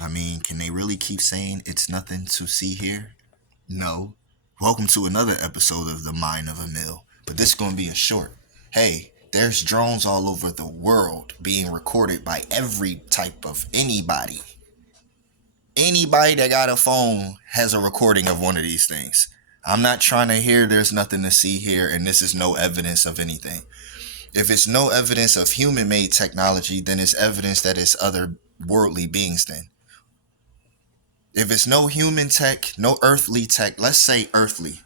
I mean, can they really keep saying it's nothing to see here? No. Welcome to another episode of The Mind of a Mill. But this is going to be a short. Hey, there's drones all over the world being recorded by every type of anybody. Anybody that got a phone has a recording of one of these things. I'm not trying to hear there's nothing to see here and this is no evidence of anything. If it's no evidence of human made technology, then it's evidence that it's other worldly beings then. If it's no human tech, no earthly tech, let's say earthly.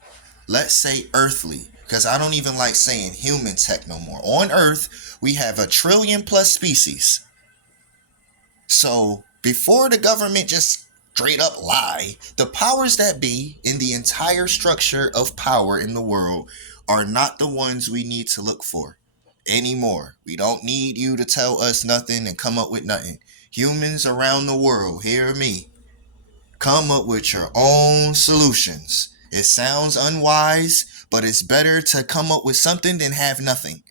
Let's say earthly, because I don't even like saying human tech no more. On Earth, we have 1 trillion plus species. So before the government just straight up lie, the powers that be in the entire structure of power in the world are not the ones we need to look for anymore. We don't need you to tell us nothing and come up with nothing. Humans around the world, hear me. Come up with your own solutions. It sounds unwise, but it's better to come up with something than have nothing.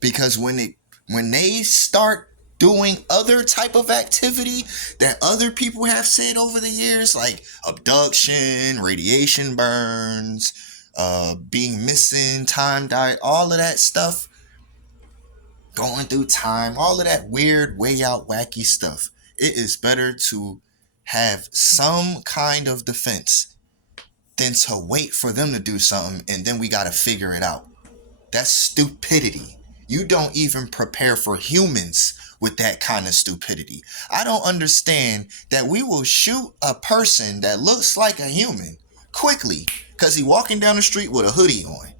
Because when they start doing other type of activity that other people have said over the years, like abduction, radiation burns, being missing, time diet, all of that stuff, going through time, all of that weird, way out, wacky stuff. It is better to have some kind of defense than to wait for them to do something and then we got to figure it out. That's stupidity. You don't even prepare for humans with that kind of stupidity. I don't understand that we will shoot a person that looks like a human quickly because he walking down the street with a hoodie on.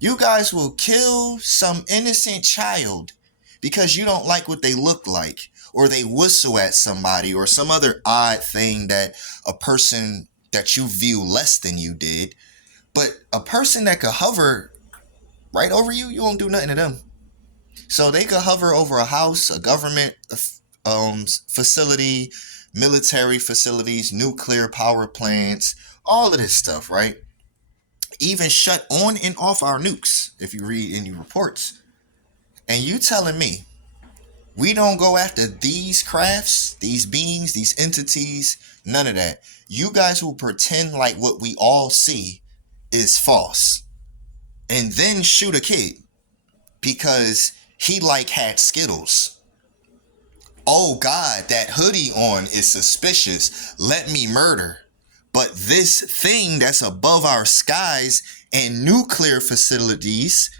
You guys will kill some innocent child because you don't like what they look like, or they whistle at somebody, or some other odd thing that a person that you view less than you did. But a person that could hover right over you, you won't do nothing to them. So they could hover over a house, a government facility, military facilities, nuclear power plants, all of this stuff, right? Even shut on and off our nukes, if you read any reports. And you telling me we don't go after these crafts, these beings, these entities, none of that. You guys will pretend like what we all see is false and then shoot a kid because he had Skittles. Oh God, that hoodie on is suspicious. Let me murder. But this thing that's above our skies and nuclear facilities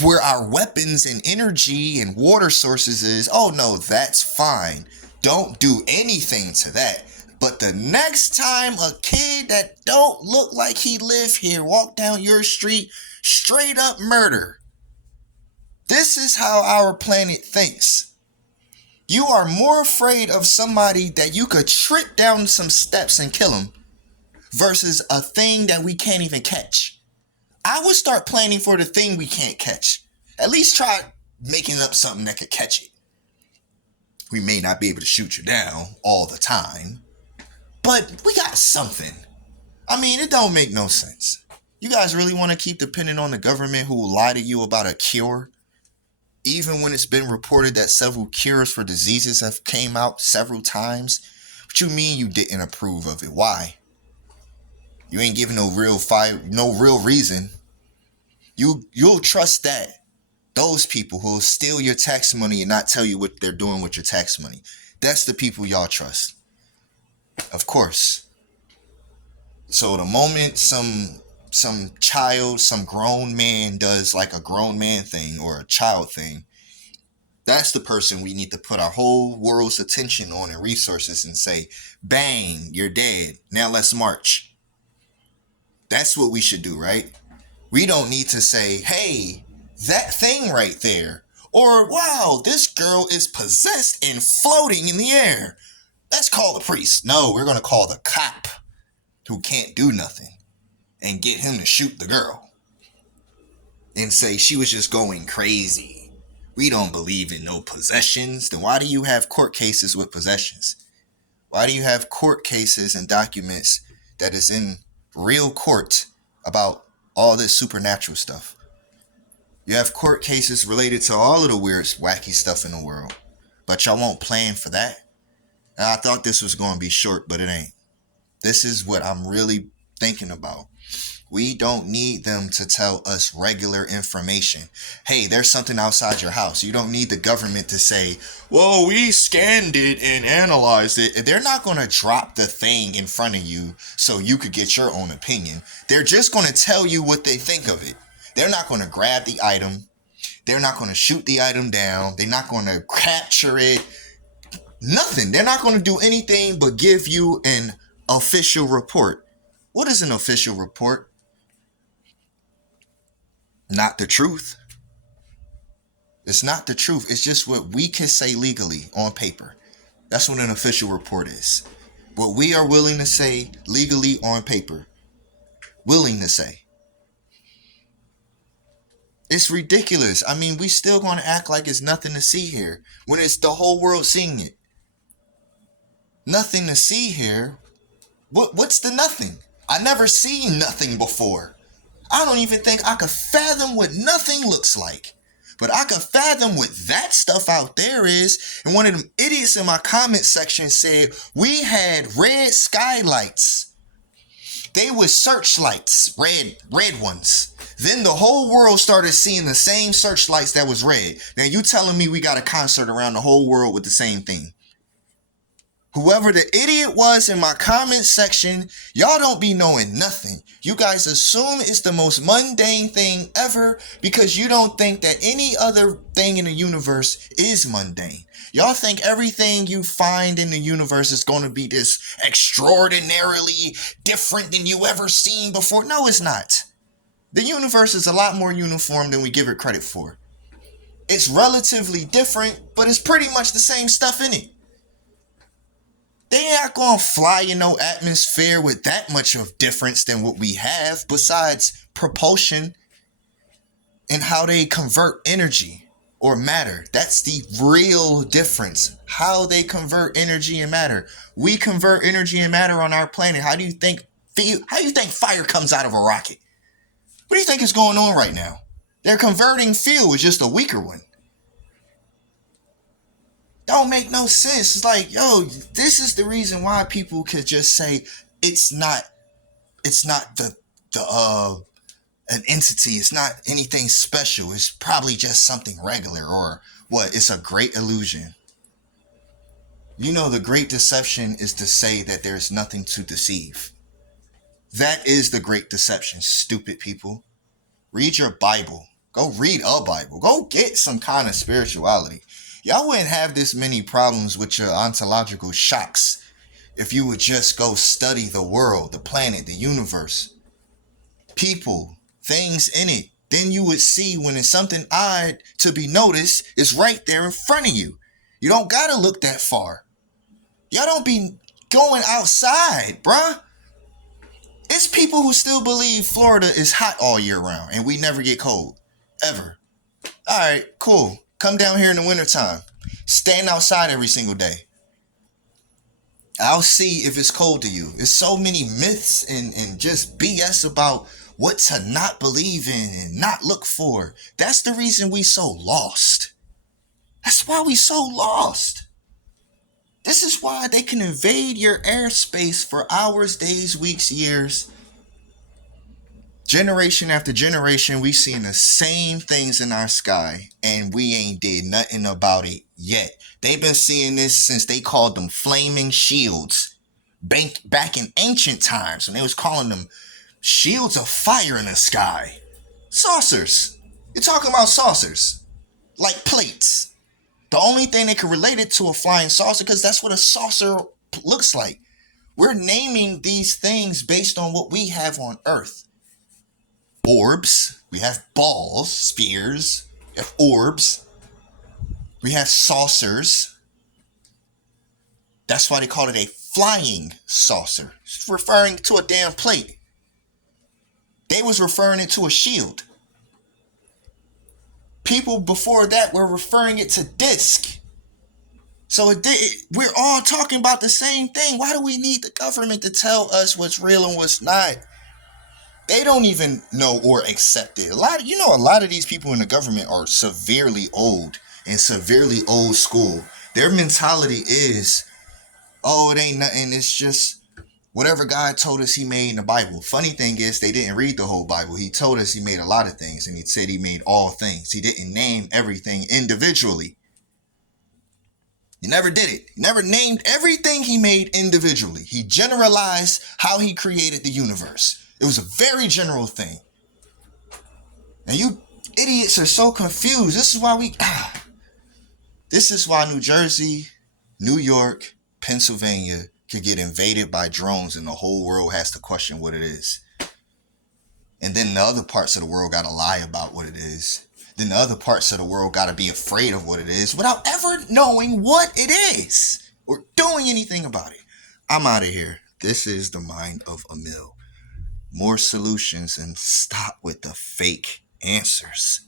where our weapons and energy and water sources is, oh no, that's fine. Don't do anything to that. But the next time a kid that don't look like he live here walk down your street, straight up murder. This is how our planet thinks. You are more afraid of somebody that you could trip down some steps and kill him versus a thing that we can't even catch. I would start planning for the thing we can't catch. At least try making up something that could catch it. We may not be able to shoot you down all the time, but we got something. I mean, it don't make no sense. You guys really want to keep depending on the government who will lie to you about a cure? Even when it's been reported that several cures for diseases have came out several times? What you mean you didn't approve of it? Why? You ain't giving no real reason. You'll trust that. Those people who'll steal your tax money and not tell you what they're doing with your tax money. That's the people y'all trust. Of course. So the moment some child, some grown man does like a grown man thing or a child thing, that's the person we need to put our whole world's attention on and resources and say, bang, you're dead. Now let's march. That's what we should do, right? We don't need to say, hey, that thing right there. Or, wow, this girl is possessed and floating in the air. Let's call the priest. No, we're going to call the cop who can't do nothing and get him to shoot the girl and say she was just going crazy. We don't believe in no possessions. Then why do you have court cases with possessions? Why do you have court cases and documents that is in real court about all this supernatural stuff? You have court cases related to all of the weird, wacky stuff in the world. But y'all won't plan for that. And I thought this was going to be short, but it ain't. This is what I'm really thinking about. We don't need them to tell us regular information. Hey, there's something outside your house. You don't need the government to say, well, we scanned it and analyzed it. They're not going to drop the thing in front of you so you could get your own opinion. They're just going to tell you what they think of it. They're not going to grab the item. They're not going to shoot the item down. They're not going to capture it. Nothing. They're not going to do anything but give you an official report. What is an official report? Not the truth. It's not the truth. It's just what we can say legally on paper. That's what an official report is. What we are willing to say legally on paper. Willing to say. It's ridiculous. I mean, we still gonna act like it's nothing to see here when it's the whole world seeing it. Nothing to see here. What's the nothing? I never seen nothing before. I don't even think I could fathom what nothing looks like. But I could fathom what that stuff out there is. And one of them idiots in my comment section said, we had red skylights. They were searchlights, red ones. Then the whole world started seeing the same searchlights that was red. Now you telling me we got a concert around the whole world with the same thing? Whoever the idiot was in my comment section, y'all don't be knowing nothing. You guys assume it's the most mundane thing ever because you don't think that any other thing in the universe is mundane. Y'all think everything you find in the universe is going to be this extraordinarily different than you ever seen before. No, it's not. The universe is a lot more uniform than we give it credit for. It's relatively different, but it's pretty much the same stuff in it. They ain't gonna fly in no atmosphere with that much of difference than what we have, besides propulsion and how they convert energy or matter. That's the real difference. How they convert energy and matter. We convert energy and matter on our planet. How do you think fire comes out of a rocket? What do you think is going on right now? They're converting fuel, it's just a weaker one. Don't make no sense. It's like, yo, this is the reason why people could just say it's not an entity. It's not anything special. It's probably just something regular, or what? It's a great illusion. You know, the great deception is to say that there's nothing to deceive. That is the great deception, stupid people. Read your Bible. Go read a Bible. Go get some kind of spirituality. Y'all wouldn't have this many problems with your ontological shocks if you would just go study the world, the planet, the universe, people, things in it. Then you would see when it's something odd to be noticed, it's right there in front of you. You don't gotta look that far. Y'all don't be going outside, bruh. It's people who still believe Florida is hot all year round and we never get cold. Ever. Alright, cool. Come down here in the wintertime. Stand outside every single day. I'll see if it's cold to you. There's so many myths and just BS about what to not believe in and not look for. That's the reason we so lost. That's why we so lost. This is why they can invade your airspace for hours, days, weeks, years. Generation after generation, we seeing the same things in our sky, and we ain't did nothing about it yet. They've been seeing this since they called them flaming shields. Back in ancient times, when they was calling them shields of fire in the sky. Saucers. You're talking about saucers. Like plates. The only thing they can relate it to a flying saucer, because that's what a saucer looks like. We're naming these things based on what we have on Earth. Orbs, we have balls, spheres, we have orbs, we have saucers. That's why they call it a flying saucer. It's referring to a damn plate. They was referring it to a shield. People before that were referring it to disc. So we're all talking about the same thing. Why do we need the government to tell us what's real and what's not? They don't even know or accept it. A lot of these people in the government are severely old and severely old school. Their mentality is, oh, it ain't nothing. It's just whatever God told us he made in the Bible. Funny thing is, they didn't read the whole Bible. He told us he made a lot of things, and he said he made all things. He didn't name everything individually. He never did it. He never named everything he made individually. He generalized how he created the universe. It was a very general thing. And you idiots are so confused. This is why New Jersey, New York, Pennsylvania could get invaded by drones and the whole world has to question what it is. And then the other parts of the world got to lie about what it is. Then the other parts of the world got to be afraid of what it is without ever knowing what it is or doing anything about it. I'm out of here. This is the Mind of Emil. More solutions and stop with the fake answers.